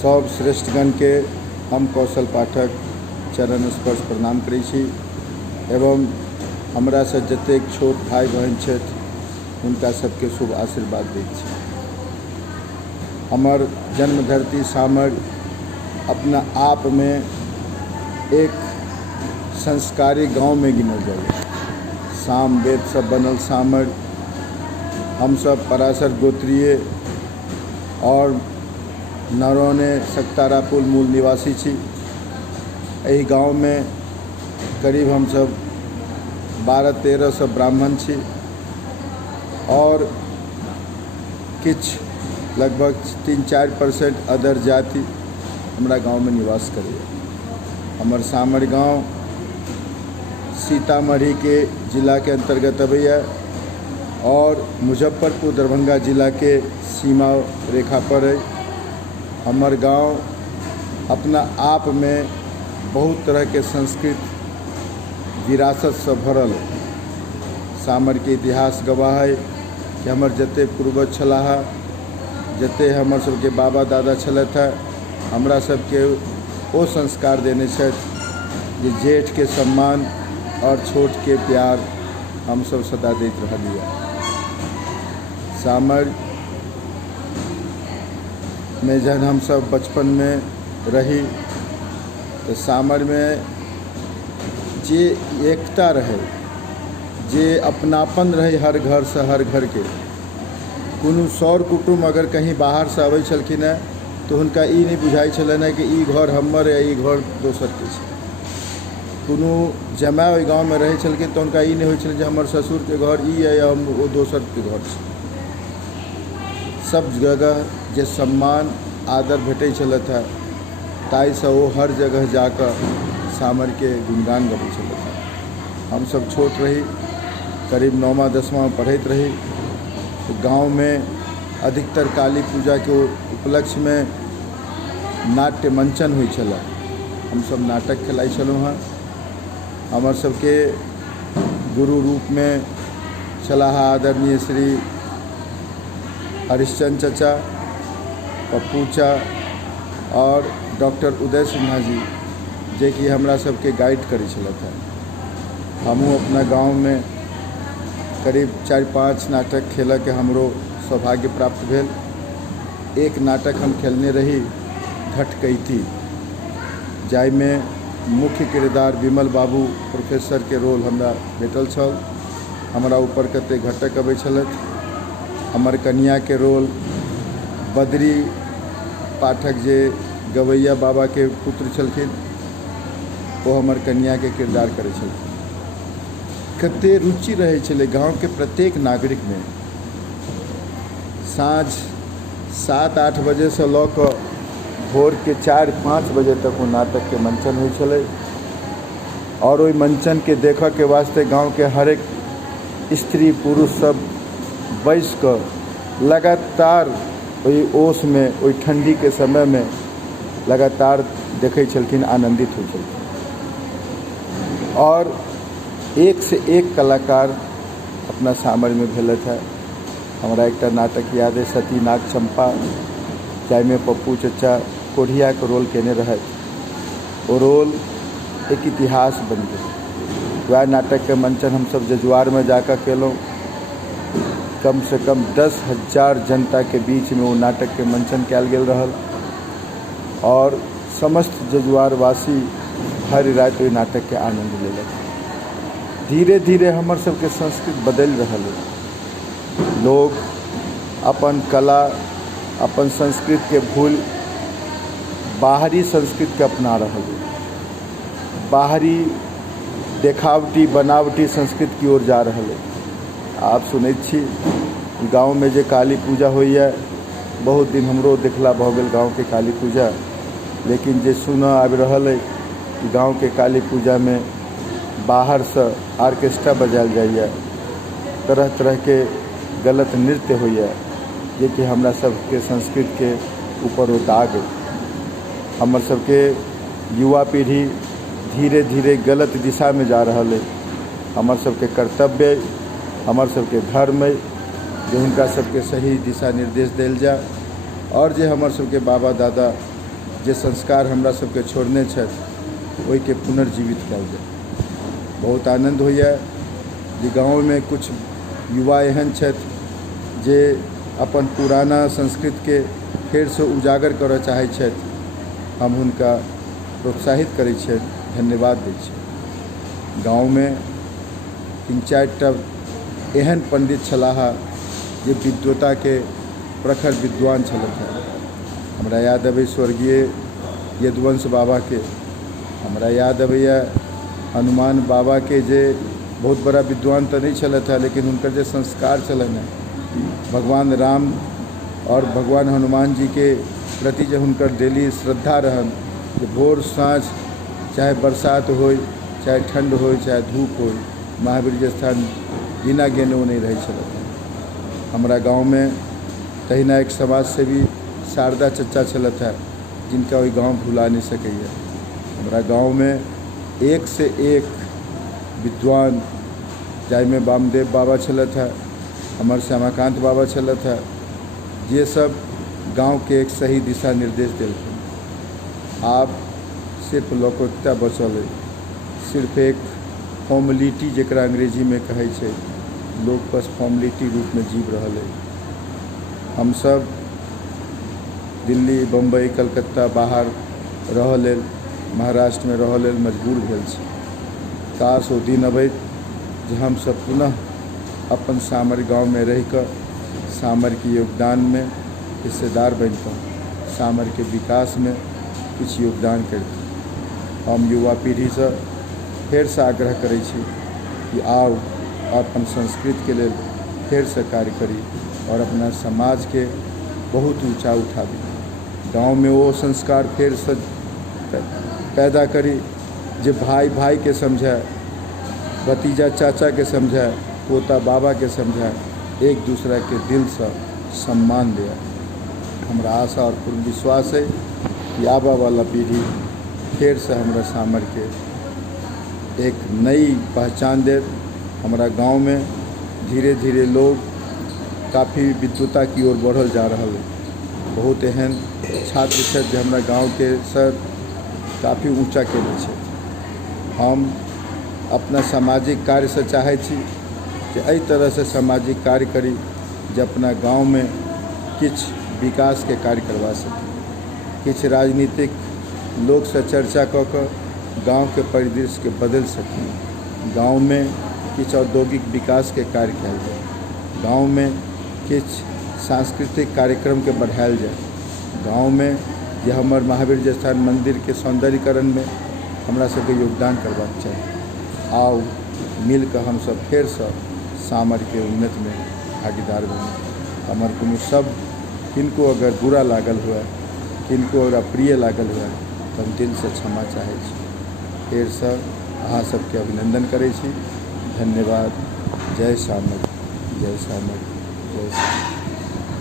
सब श्रेष्ठगण के हम कौशल पाठक चरण स्पर्श प्रणाम करै छी एवं हमरा से जतेक छोट भाई बहन छथि हुनका सबके शुभ आशीर्वाद दैत छी। हमर जन्म धरती सामर अपना आप में एक संस्कारी गांव में गिनल जाए। साम वेद सब बनल सामर। हम सब पराशर गोत्रीय और नरौने सकतारापुल मूल निवासी छी। एही गांव में करीब हम सब 12-13 सौ ब्राह्मण छी और किछ लगभग 3-4% अदर जाति हमरा गांव में निवास करैए। हमर सामर गांव सीतामढ़ी के जिला के अंतर्गत अबैया और मुजफ्फरपुर दरभंगा जिला के सीमा रेखा पर है। हमर गांव अपना आप में बहुत तरह के संस्कृत विरासत से भरल है। सामर के इतिहास गवाह है कि हमर जते पूर्वज छलाह, जते हमर सबके बाबा दादा छलथ है, हमरा सबके वो संस्कार देने छथि जे जेठ के सम्मान और छोट के प्यार हम सब सदा दैत रहलिए। सामर में जहन हम सब बचपन में रही तो सामर में जे एकता रहे, जे अपनापन रहे हर घर से हर घर के। कोनो सौर कुटुम्ब अगर कहीं बाहर से आबै छलखिन है तो हुनका ई नहीं बुझाई छलन है कि ई घर हमर है ई घर दोसर के छै। कोनो जमाय ओहि गाँव में रहे छलखिन तो हुनका ई नहीं होइ छलै जे हमर ससुर के घर ई है या हम ओ दोसर के घर छै। सब जगह जे सम्मान आदर भेटै छलथ है ताई से वो हर जगह जाकर सामर के गुणगान गबै छलथ है। हम सब छोट रही, करीब 9वां-10वां में पढ़ैत रही तो गांव में अधिकतर काली पूजा के उपलक्ष्य में नाट्य मंचन होइ छल। हम सब नाटक खेलाई छलहुँ हैं। हमर सबके गुरु रूप में छलाह आदरणीय श्री हरिश्चंद्र चचा, पप्पू चा और डॉक्टर उदय सिन्हा जी जे कि हमरा सबके गाइड करै छलथ है। हमहूँ अपना गांव में करीब 4-5 नाटक खेल के हमरो सौभाग्य प्राप्त भेल। एक नाटक हम खेलने रही घटकैती, जाय में मुख्य किरदार विमल बाबू प्रोफेसर के रोल हमरा भेटल छल। हमरा ऊपर कते घटक अबै छलथ। हमर कन्या के रोल बद्री पाठक जे गवैया बाबा के पुत्र छलखिन वो हमर कन्या के किरदार करै छलखिन। कते रुचि रहे छलै गांव के प्रत्येक नागरिक में। साँझ 7-8 बजे से लऽ कऽ भोर के 4-5 बजे तक वो नाटक के मंचन होइ छलै और ओहि मंचन के देखऽ के वास्ते गांव के हर एक स्त्री पुरुष सब बैस कर लगातार ओहि ओस में ओहि ठंडी के समय में लगातार देखै छलखिन, आनंदित होइ छलखिन। और एक से एक कलाकार अपना सामर में भेलथ है। हमरा एक नाटक याद है सती नाग चंपा, जाय में पप्पू चचा कोढ़िया के रोल केने रहे। वो रोल एक इतिहास बन गए। वह नाटक के मंचन हम सब जजुआर में जाकर केलहुँ। कम से कम 10,000 जनता के बीच में वो नाटक के मंचन कयल गेल रहल और समस्त जजुआरवासी हर रात ओहि नाटक के आनंद लेलक। धीरे धीरे हमर सबके संस्कृति बदलि रहल है। लोग अपन कला अपन संस्कृति के भूल बाहरी संस्कृति के अपना रहल है। बाहरी देखावटी बनावटी संस्कृति की ओर जा रहल है। आप सुनैत छी गाँव में जे काली पूजा होइए, बहुत दिन हमरो देखला भऽ गेल गाँव के काली पूजा, लेकिन जे सुनऽ आबि रहल है कि गाँव के काली पूजा में बाहर से ऑर्केस्ट्रा बजायल जाइए, तरह तरह के गलत नृत्य होइए जे कि हमरा सबके संस्कृति के ऊपर वो दाग है। हमर सबके युवा पीढ़ी धीरे धीरे गलत दिशा में जा रहल है। हमर सबके कर्तव्य, हमर सबके धर्म है जे हुनका सबके सही दिशा निर्देश देल जाए और जे हमर सबके बाबा दादा जे संस्कार हमरा सबके छोड़ने छथि ओहिके पुनर्जीवित कयल जाय। बहुत आनंद होइए जे गाँव में कुछ युवा एहन छथि जे अपन पुराना संस्कृति के फेर से उजागर करय चाहै छथि। हम हुनका प्रोत्साहित करै छियनि, धन्यवाद दै छियनि। गाँव में 3-4टा एहन पंडित छलाह जे विद्वता के प्रखर विद्वान छलथि। हमरा याद अबै स्वर्गीय यदुवंश बाबा के, हमरा याद अबैया हनुमान बाबा के, जे बहुत बड़ा विद्वान तो नहीं छलथि लेकिन हुनकर जे संस्कार छलनि भगवान राम और भगवान हनुमान जी के प्रति जो हुनकर डेली श्रद्धा रहन, जे भोर साँझ चाहे बरसात हो चाहे ठंड हो चाहे धूप हो, महावीर जी स्थान बिना गेने वो नहीं रहे छलथि। हमारा गांव में तहिना एक समाज सेवी शारदा चचा छलथि जिनका वही गांव भुला नहीं सकैया। हमारा गांव में एक से एक विद्वान, जाहिमे वामदेव बाबा छलथि, अमर श्यामाकांत बाबा छलथि, ये सब गांव के एक सही दिशा निर्देश देलखिन। आप सिर्फ लौकिकता बचल है, सिर्फ एक फॉर्मेलिटी जकरा अंग्रेजी में कहै छै, लोग बस फॉर्मेलिटी रूप में जीव रहल है। हम सब दिल्ली, बम्बई, कलकत्ता बाहर रह लेल, महाराष्ट्र में रह लेल मजबूर भेल छी। काश ओ दिन अबैत जे हम सब पुनः अपन सामर गाँव में रह कर सामर के योगदान में हिस्सेदार बनतों, सामर के विकास में कुछ योगदान करतों। हम युवा पीढ़ी से फेर से आग्रह करै छी कि आओ अपन संस्कृति के लिए फेर से कार्य करी और अपना समाज के बहुत ऊंचा उठाबी। गांव में वो संस्कार फेर से पैदा करी जे भाई भाई के समझे, भतीजा चाचा के समझे, पोता बाबा के समझे, एक दूसरा के दिल से सम्मान दे। हमरा आशा और पूर्ण विश्वास है कि आबा वाला पीढ़ी फिर से हमारा सामर के एक नई पहचान दे। हमारा गांव में धीरे धीरे लोग काफ़ी विद्वता की ओर बढ़ल जा रहा है। बहुत एहन छात्र छथि जे हमरा गाँव के सर काफ़ी ऊँचा केने छै। हम अपना सामाजिक कार्य से चाहै छी कि एहि तरह से सामाजिक कार्य करी जे अपना गाँव में किछ विकास के कार्य करवा सकी, किछ राजनीतिक लोग से चर्चा कऽ कऽ गाँव के परिदृश्य के बदल सकी, गाँव में किछ औद्योगिक विकास के कार्य कयल जाय, गाँव में किछ सांस्कृतिक कार्यक्रम के बढ़ायल जाय, गाँव में जे हमर महावीर स्थान मंदिर के सौंदर्यीकरण में हमरा सबके योगदान करबाक चाही। आओ मिल कऽ हम सब फेर से सामर के उन्नत में भागीदार बनी। हमर कोनो सब किनको अगर बुरा लागल हुए, किनको अगर अप्रिय लागल हुए तो हम दिल से क्षमा चाहै छी। फेर से अहाँ सबके अभिनंदन करै छी। धन्यवाद। जय सामर, जय सामर, जय सामर।